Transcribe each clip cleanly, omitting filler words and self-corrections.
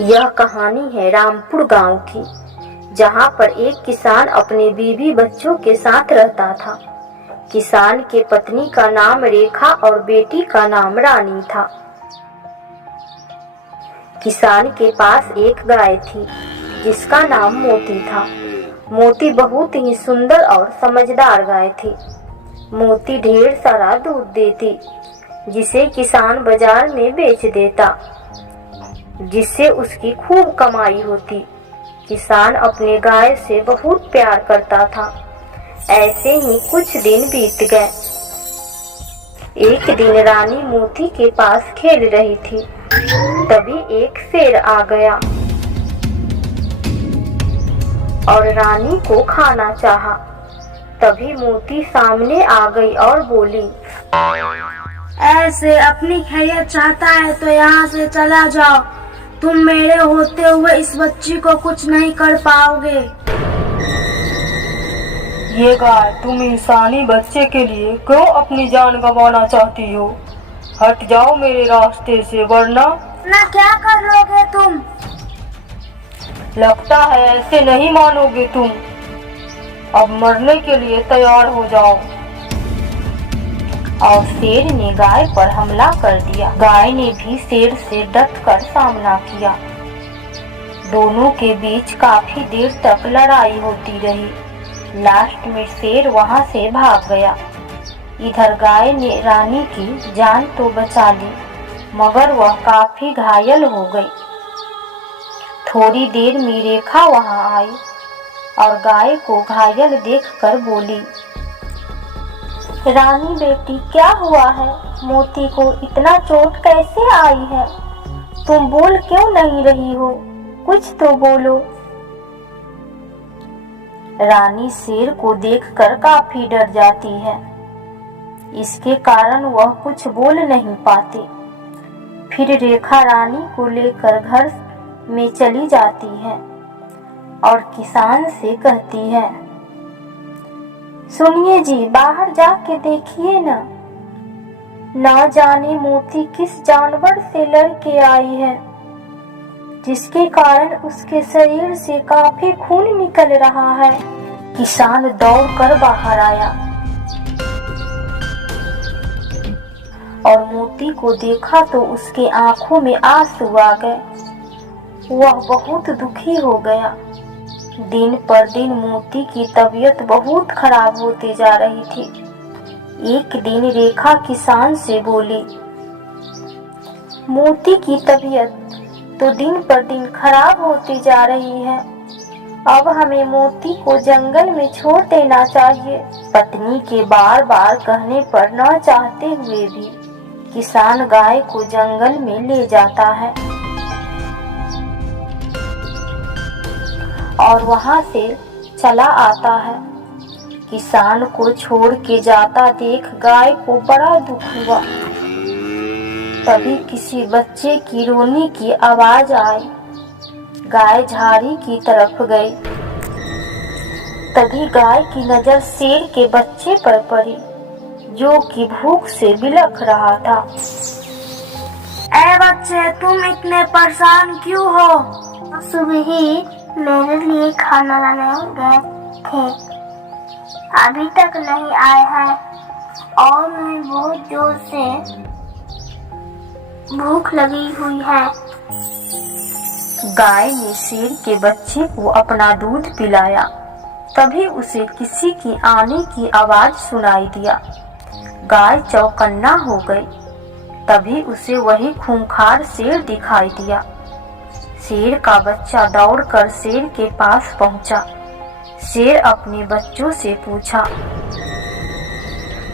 यह कहानी है रामपुर गांव की, जहां पर एक किसान अपने बीवी बच्चों के साथ रहता था। किसान के पत्नी का नाम रेखा और बेटी का नाम रानी था। किसान के पास एक गाय थी जिसका नाम मोती था। मोती बहुत ही सुंदर और समझदार गाय थी। मोती ढेर सारा दूध देती, जिसे किसान बाजार में बेच देता, जिससे उसकी खूब कमाई होती। किसान अपने गाय से बहुत प्यार करता था। ऐसे ही कुछ दिन बीत गए। एक दिन रानी मोती के पास खेल रही थी, तभी एक शेर आ गया और रानी को खाना चाहा। तभी मोती सामने आ गई और बोली, ऐसे अपनी खैरियत चाहता है तो यहाँ से चला जाओ। तुम मेरे होते हुए इस बच्ची को कुछ नहीं कर पाओगे। ये गाय, तुम इंसानी बच्चे के लिए क्यों अपनी जान गंवाना चाहती हो? हट जाओ मेरे रास्ते से, वरना ना क्या कर लोगे तुम? लगता है ऐसे नहीं मानोगे तुम। अब मरने के लिए तैयार हो जाओ। और शेर ने गाय पर हमला कर दिया। गाय ने भी शेर से डटकर सामना किया। दोनों के बीच काफी देर तक लड़ाई होती रही। लास्ट में शेर वहां से भाग गया। इधर गाय ने रानी की जान तो बचा ली, मगर वह काफी घायल हो गई। थोड़ी देर में रेखा वहां आई और गाय को घायल देखकर बोली, रानी बेटी, क्या हुआ है? मोती को इतना चोट कैसे आई है? तुम बोल क्यों नहीं रही हो? कुछ तो बोलो। रानी शेर को देखकर काफी डर जाती है। इसके कारण वह कुछ बोल नहीं पाती। फिर रेखा रानी को लेकर घर में चली जाती है और किसान से कहती है, सुनिए जी, बाहर जाके देखिए ना जाने मोती किस जानवर से लड़के आई है, जिसके कारण उसके शरीर से काफी खून निकल रहा है। किसान दौड़कर बाहर आया और मोती को देखा तो उसके आंखों में आंसू आ गए। वह बहुत दुखी हो गया। दिन पर दिन मोती की तबीयत बहुत खराब होती जा रही थी। एक दिन रेखा किसान से बोली, मोती की तबीयत तो दिन पर दिन खराब होती जा रही है। अब हमें मोती को जंगल में छोड़ देना चाहिए। पत्नी के बार बार कहने पर न चाहते हुए भी किसान गाय को जंगल में ले जाता है और वहां से चला आता है। किसान को छोड़ के जाता देख गाय को बड़ा दुख हुआ। तभी किसी बच्चे की रोने की आवाज आई। गाय झाड़ी की तरफ गई। तभी गाय की नजर शेर के बच्चे पर पड़ी, जो कि भूख से बिलख रहा था। ऐ बच्चे, तुम इतने परेशान क्यों हो? सुबह ही मेरे लिए खाना लाने गए थे, अभी तक नहीं आए हैं और मुझे बहुत जोर से भूख लगी हुई है। गाय ने शेर के बच्चे को अपना दूध पिलाया। तभी उसे किसी की आने की आवाज सुनाई दिया। गाय चौकन्ना हो गई। तभी उसे वही खूंखार शेर दिखाई दिया। शेर का बच्चा दौड़कर शेर के पास पहुंचा। शेर अपने बच्चों से पूछा,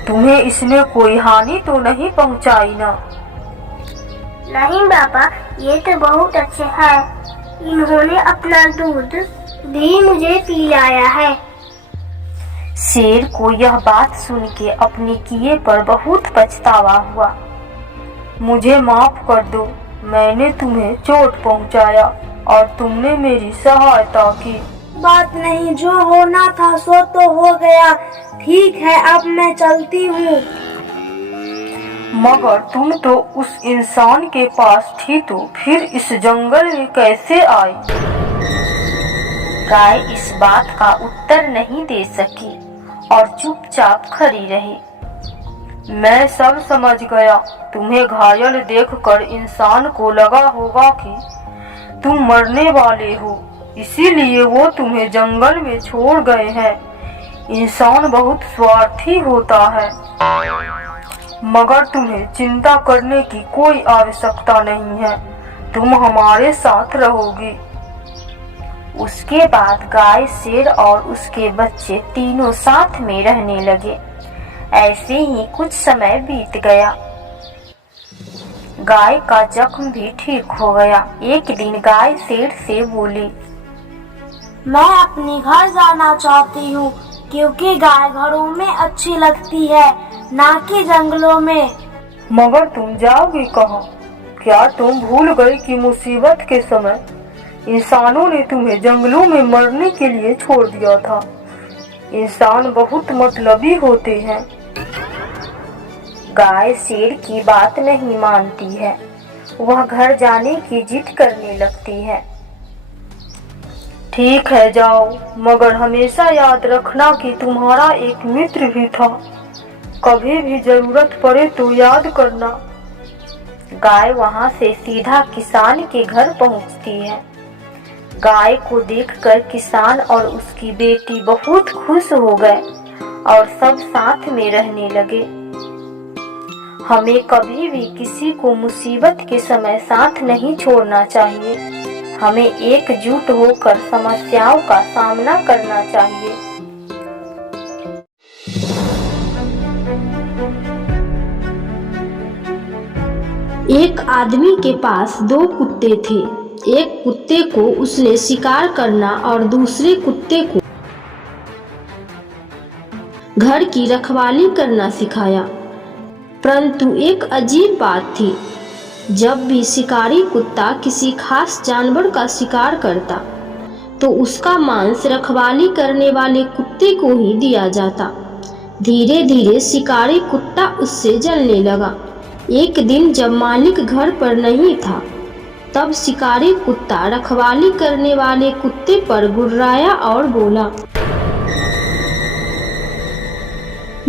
तुम्हें इसने कोई हानि तो नहीं पहुंचाई ना? नहीं बाबा, ये तो बहुत अच्छे हैं। इन्होंने अपना दूध भी मुझे पिलाया है। शेर को यह बात सुन के अपने किए पर बहुत पछतावा हुआ। मुझे माफ कर दो, मैंने तुम्हें चोट पहुंचाया और तुमने मेरी सहायता की। बात नहीं, जो होना था सो तो हो गया। ठीक है, अब मैं चलती हूँ। मगर तुम तो उस इंसान के पास थी, तो फिर इस जंगल में कैसे आई? गाय इस बात का उत्तर नहीं दे सकी और चुपचाप खड़ी रही। मैं सब समझ गया। तुम्हें घायल देखकर इंसान को लगा होगा कि तुम मरने वाले हो, इसीलिए वो तुम्हें जंगल में छोड़ गए हैं। इंसान बहुत स्वार्थी होता है, मगर तुम्हें चिंता करने की कोई आवश्यकता नहीं है। तुम हमारे साथ रहोगी। उसके बाद गाय, शेर और उसके बच्चे तीनों साथ में रहने लगे। ऐसे ही कुछ समय बीत गया। गाय का जख्म भी ठीक हो गया। एक दिन गाय शेर से बोली, मैं अपने घर जाना चाहती हूँ, क्योंकि गाय घरों में अच्छी लगती है, ना कि जंगलों में। मगर तुम जाओगी कहाँ? क्या तुम भूल गई कि मुसीबत के समय इंसानों ने तुम्हें जंगलों में मरने के लिए छोड़ दिया था? इंसान बहुत मतलबी होते हैं। गाय शेर की बात नहीं मानती है। वह घर जाने की जिद करने लगती है। ठीक है, जाओ, मगर हमेशा याद रखना कि तुम्हारा एक मित्र भी था। कभी भी जरूरत पड़े तो याद करना। गाय वहां से सीधा किसान के घर पहुंचती है। गाय को देखकर किसान और उसकी बेटी बहुत खुश हो गए और सब साथ में रहने लगे। हमें कभी भी किसी को मुसीबत के समय साथ नहीं छोड़ना चाहिए। हमें एकजुट होकर समस्याओं का सामना करना चाहिए। एक आदमी के पास 2 कुत्ते थे। एक कुत्ते को उसने शिकार करना और दूसरे कुत्ते को घर की रखवाली करना सिखाया। परंतु एक अजीब बात थी, जब भी शिकारी कुत्ता किसी खास जानवर का शिकार करता तो उसका मांस रखवाली करने वाले कुत्ते को ही दिया जाता। धीरे धीरे शिकारी कुत्ता उससे जलने लगा। एक दिन जब मालिक घर पर नहीं था, तब शिकारी कुत्ता रखवाली करने वाले कुत्ते पर गुर्राया और बोला,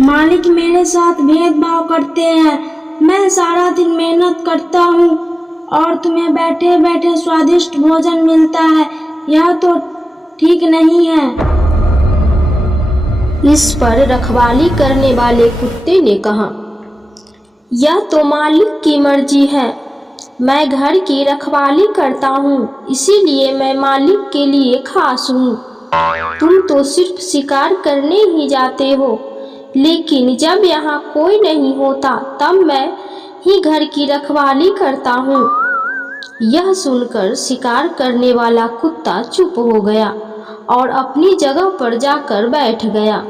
मालिक मेरे साथ भेदभाव करते हैं। मैं सारा दिन मेहनत करता हूँ और तुम्हें बैठे बैठे स्वादिष्ट भोजन मिलता है। यह तो ठीक नहीं है। इस पर रखवाली करने वाले कुत्ते ने कहा, यह तो मालिक की मर्जी है। मैं घर की रखवाली करता हूँ, इसीलिए मैं मालिक के लिए खास हूँ। तुम तो सिर्फ शिकार करने ही जाते हो, लेकिन जब यहाँ कोई नहीं होता तब मैं ही घर की रखवाली करता हूँ। यह सुनकर शिकार करने वाला कुत्ता चुप हो गया और अपनी जगह पर जाकर बैठ गया।